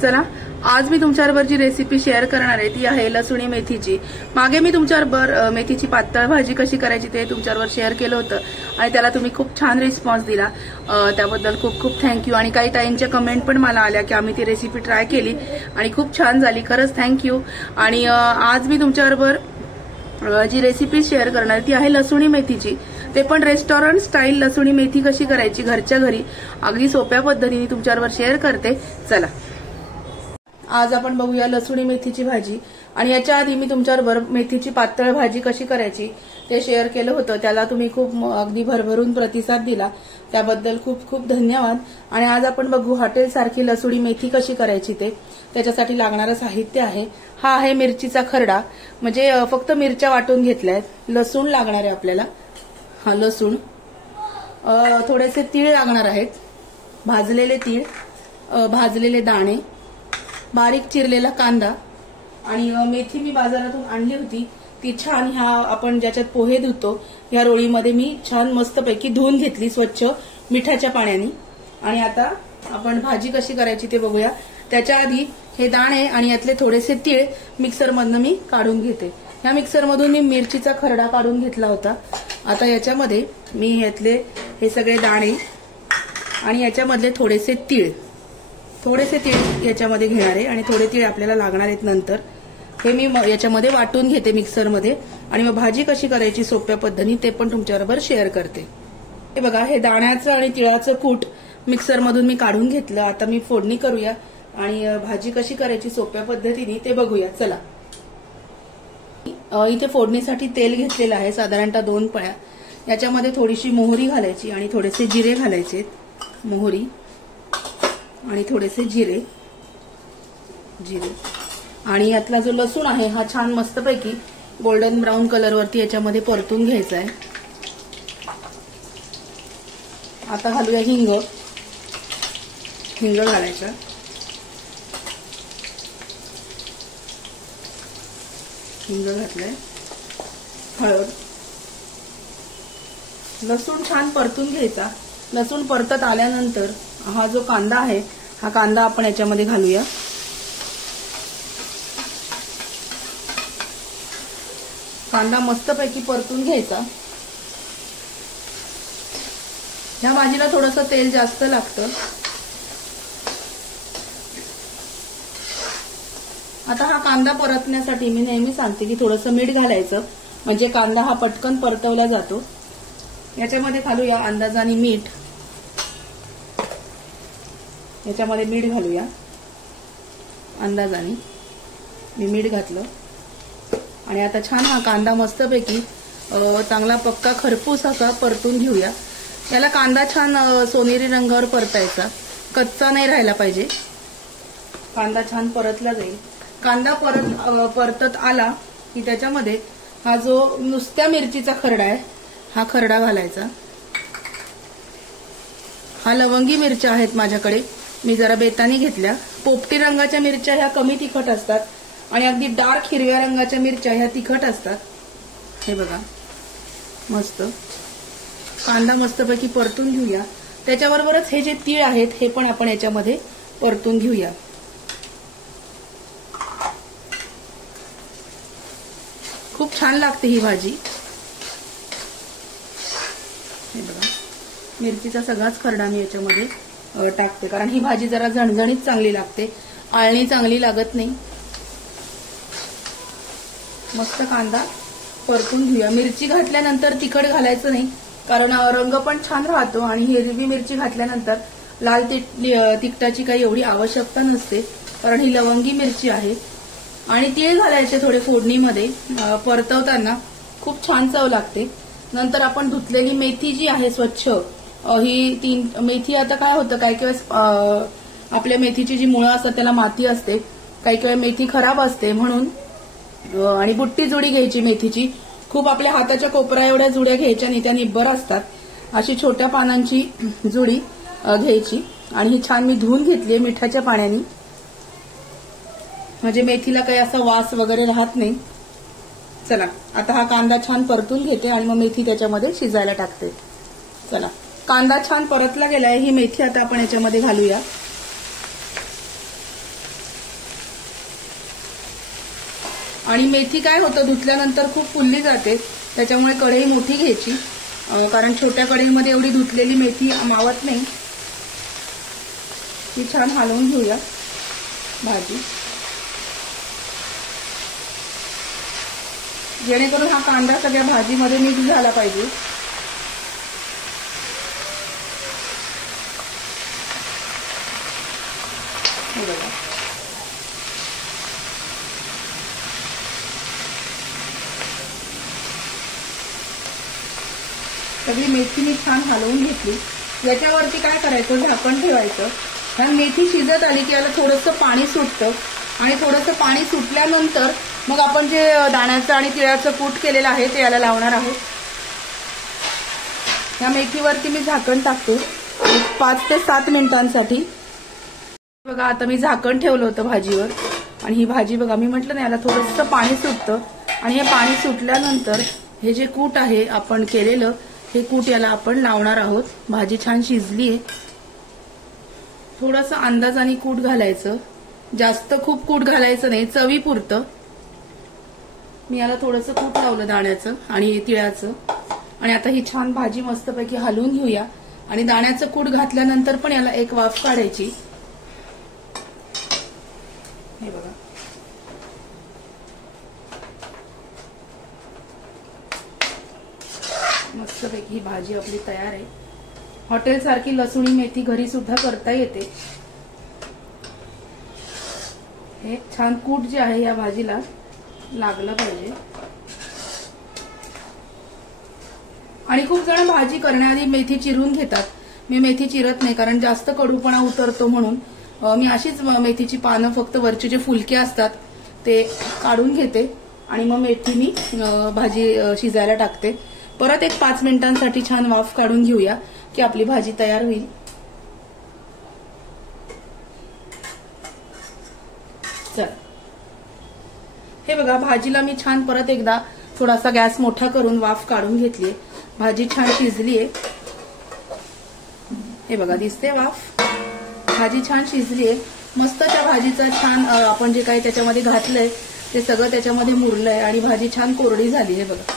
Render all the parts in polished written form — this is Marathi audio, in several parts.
चला आज मी तुमच्याबरोबर जी रेसिपी शेअर करणार आहे ती आहे लसुणी मेथीची। मागे मी तुमच्याबरोबर मेथीची पातळ भाजी कशी करायची ते तुमच्याबरोबर शेअर केलं होतं आणि त्याला तुम्ही खूप छान रिस्पॉन्स दिला, त्याबद्दल खूप खूप थँक्यू। आणि काही टाईमच्या कमेंट पण मला आल्या की आम्ही ती रेसिपी ट्राय केली आणि खूप छान झाली, खरंच थँक्यू। आणि आज मी तुमच्याबरोबर जी रेसिपी शेअर करणार ती आहे लसुणी मेथीची, ते पण रेस्टॉरंट स्टाईल लसुणी मेथी कशी करायची घरच्या घरी अगदी सोप्या पद्धतीने तुमच्याबरोबर शेअर करते। चला आज आपण बघूया लसुणी मेथीची भाजी। आणि याच्या आधी मी तुमच्याबरोबर मेथीची पातळ भाजी कशी करायची ते शेअर केलं होतं, त्याला तुम्ही खूप अगदी भरभरून प्रतिसाद दिला, त्याबद्दल खूप खूप धन्यवाद। आणि आज आपण बघू हॉटेल सारखी लसुणी मेथी कशी करायची ते। त्याच्यासाठी लागणारं साहित्य आहे, हा आहे मिरचीचा खरडा, म्हणजे फक्त मिरच्या वाटून घेतल्या आहेत। लसूण लागणार आहे आपल्याला, हा लसूण, थोडेसे तीळ लागणार आहेत, भाजलेले तीळ, भाजलेले दाणे, बारीक चिरलेला कांदा। आणि मेथी मी बाजारातून आणली होती, ती छान ह्या आपण ज्याच्यात पोहे धुतो ह्या रोळीमध्ये मी छान मस्तपैकी धुवून घेतली स्वच्छ मिठाच्या पाण्याने। आणि आता आपण भाजी कशी करायची ते बघूया। त्याच्या आधी हे दाणे आणि यातले थोडेसे तीळ मिक्सरमधनं मी काढून घेते। ह्या मिक्सरमधून मी मिरचीचा खरडा काढून घेतला होता। आता याच्यामध्ये मी यातले हे सगळे दाणे आणि याच्यामधले थोडेसे तीळ याच्यामध्ये घेणार आहे आणि थोडे तीळ आपल्याला लागणार आहेत नंतर। हे मी याच्यामध्ये वाटून घेते मिक्सरमध्ये आणि मग भाजी कशी करायची सोप्या पद्धतीने ते पण तुमच्याबरोबर शेअर करते। हे बघा, हे दाण्याचं आणि तिळाचं कूट मिक्सरमधून मी काढून घेतलं। आता मी फोडणी करूया आणि भाजी कशी करायची सोप्या पद्धतीने ते बघूया। चला इथे फोडणीसाठी तेल घेतलेलं आहे, साधारणतः 2 पळ्या। याच्यामध्ये थोडीशी मोहरी घालायची आणि थोडेसे जिरे घालायचे, मोहरी आणि थोडेसे जिरे आणि यातला जो लसूण आहे हा छान मस्तपैकी गोल्डन ब्राऊन कलर वरती याच्यामध्ये परतून घ्यायचा आहे। आता घालूया हिंग घालायचा, हिंग घातलाय, हळद, लसूण छान परतून घ्यायचा। लसूण परतत आल्यानंतर हा जो कांदा आहे हा कांदा आपण याच्यामध्ये घालूया। कांदा मस्तपैकी परतून घ्यायचा। ह्या भाजीला थोडंसं तेल जास्त लागतं। आता हा कांदा परतण्यासाठी मी नेहमी सांगते की थोडंसं मीठ घालायचं, म्हणजे कांदा हा पटकन परतवला जातो। याच्यामध्ये घालूया अंदाजाने मीठ, याच्यामध्ये मीठ घालूया अंदाजाने, मी मीठ घातलं। आणि आता छान हा कांदा मस्तपैकी चांगला पक्का खरपूस असा परतून घेऊया। याला कांदा छान सोनेरी रंगावर परतायचा, कच्चा नाही राहायला पाहिजे। कांदा छान परतला जाईल। कांदा परतत आला की त्याच्यामध्ये हा जो नुसत्या मिरचीचा खरडा आहे हा खरडा घालायचा। हा लवंगी मिरच्या आहेत माझ्याकडे, मी जरा बेतानी घेतल्या। पोपटी रंगाच्या मिरच्या ह्या कमी तिखट असतात आणि अगदी डार्क हिरव्या रंगाच्या मिरच्या ह्या तिखट असतात। हे बघा, मस्त कांदा मस्तपैकी परतून घेऊया। त्याच्याबरोबरच हे जे तीळ आहेत हे पण आपण याच्यामध्ये परतून घेऊया। खूप छान लागते ही भाजी। हे बघा, मिरचीचा सगळाच खरडा मी याच्यामध्ये टाकते, कारण ही भाजी जरा झणझणीत चांगली लागते, आळणी चांगली लागत नाही। मस्त कांदा परतून घेऊया। मिरची घातल्यानंतर तिखट घालायचं नाही, कारण रंग पण छान राहतो आणि हिरवी मिरची घातल्यानंतर लाल तिखटाची काही एवढी आवश्यकता नसते, कारण ही लवंगी मिरची आहे। आणि तीळ घालायचे थोडे फोडणीमध्ये, परतवताना खूप छान चव लागते। नंतर आपण धुतलेली मेथी जी आहे स्वच्छ, ही मेथी, आता काय होतं काही वेळेस आपल्या मेथीची जी मुळं असतात त्याला माती असते, काही वेळा मेथी खराब असते, म्हणून आणि बुट्टी जुडी घ्यायची मेथीची, खूप आपल्या हाताच्या कोपरा एवढ्या जुड्या घ्यायच्या नाही, त्या निब्बर असतात। अशी छोट्या पानांची जुडी घ्यायची आणि ही छान मी धुवून घेतली मिठाच्या पाण्याने, म्हणजे मेथीला काही असा वास वगैरे राहत नाही। चला आता हा कांदा छान परतून घेते आणि मग मेथी त्याच्यामध्ये शिजायला टाकते। चला कांदा छान परतला गेलाय, ही मेथी आता आपण याच्यामध्ये घालूया। आणि मेथी काय होतं धुतल्यानंतर खूप फुलली जाते, त्याच्यामुळे कढई मोठी घ्यायची, कारण छोट्या कढईमध्ये एवढी धुतलेली मेथी मावत नाही. ती छान हलवून घेऊया भाजी, जेणेकरून हा कांदा सगळ्या भाजीमध्ये मिक्स झाला पाहिजे. हे बघा, सगळी मेथी मी छान हलवून घेतली. याच्यावरती काय करायचं, झाकण ठेवायचं. आणि मेथी शिजत आली की याला थोडंसं पाणी सुटतं, आणि थोडंसं पाणी सुटल्यानंतर मग आपण जे दाण्याचं आणि तिळाचं कूट केलेलं आहे ते याला लावणार आहोत. या मेथीवरती मी झाकण टाकते 5 ते 7 मिनिटांसाठी. बघा, आता मी झाकण ठेवलं होतं भाजीवर, आणि ही भाजी बघा, मी म्हटलं ना याला थोडंसं पाणी सुटतं, आणि हे पाणी सुटल्यानंतर हे जे कूट आहे आपण केलेलं, हे कूट याला आपण लावणार आहोत. भाजी छान शिजली आहे. थोडंसं अंदाजाने कूट घालायचं, जास्त खूप कूट घालायचं नाही, चवीपुरतं. मी याला थोडंसं कूट लावलं दाण्याचं आणि तिळाचं, आणि आता ही छान भाजी मस्तपैकी हलवून घेऊया. आणि दाण्याचं कूट घातल्यानंतर पण याला एक वाफ काढायची. हे बघा, मस्तपैकी ही भाजी आपली तयार आहे. हॉटेल सारखी लसूणी मेथी घरी सुद्धा करता येते. हे छान कूट जे आहे या भाजीला लागलं पाहिजे. आणि खूप जण भाजी करण्याआधी मेथी चिरून घेतात. मी मेथी चिरत नाही, कारण जास्त कडूपणा उतरतो म्हणून. मी अशीच मेथीची पानं फक्त वरचे जे फुलके असतात ते काढून घेते, आणि मग मेथी मी भाजी शिजायला टाकते. परत एक 5 मिनिटांसाठी छान वाफ काढून घेऊया की आपली भाजी तयार होईल. चल, हे बघा, भाजीला मी छान परत एकदा थोडासा गॅस मोठा करून वाफ काढून घेतलीये. भाजी छान शिजलीये. हे बघा, दिसते वाफ. भाजी छान शिजलीये. मस्त त्या भाजीचा छान आपण जे काही त्याच्यामध्ये घातलंय ते सगळं त्याच्यामध्ये मुरलंय, आणि भाजी छान कोरडी झाली. हे बघा,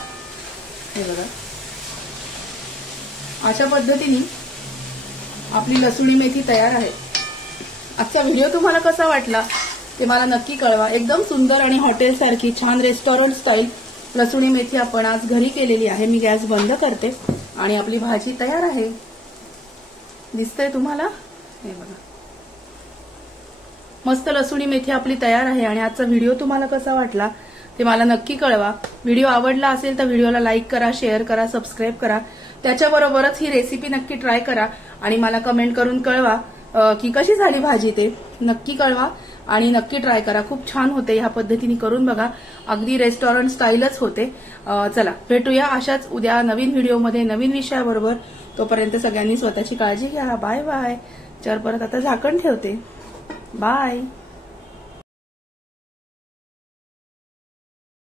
हे बघा, अशा पद्धतीने आपली लसूणी मेथी तयार आहे. आजचा व्हिडिओ तुम्हाला कसा वाटला ते मला नक्की कळवा. एकदम सुंदर आणि हॉटेल सारखी छान रेस्टॉरंट स्टाईल लसूणी मेथी आपण आज घरी केलेली आहे. मी गॅस बंद करते, आणि आपली भाजी तयार आहे. दिसतंय तुम्हाला? हे बघा, मस्त लसूणी मेथी आपली तयार आहे. आणि आजचा व्हिडिओ तुम्हाला कसा वाटला ते मला नक्की कळवा. व्हिडिओ आवडला असेल तर व्हिडिओला लाईक करा, शेअर करा, सबस्क्राईब करा. त्याच्याबरोबरच ही रेसिपी नक्की ट्राय करा, आणि मला कमेंट करून कळवा की कशी झाली भाजी ते नक्की कळवा, आणि नक्की ट्राय करा. खूप छान होते. ह्या पद्धतीने करून बघा, अगदी रेस्टॉरंट स्टाईलच होते. चला, भेटूया अशाच उद्या नवीन व्हिडिओमध्ये नवीन विषयाबरोबर. तोपर्यंत सगळ्यांनी स्वतःची काळजी घ्या. Bye bye. परत आता झाकण ठेवते. बाय.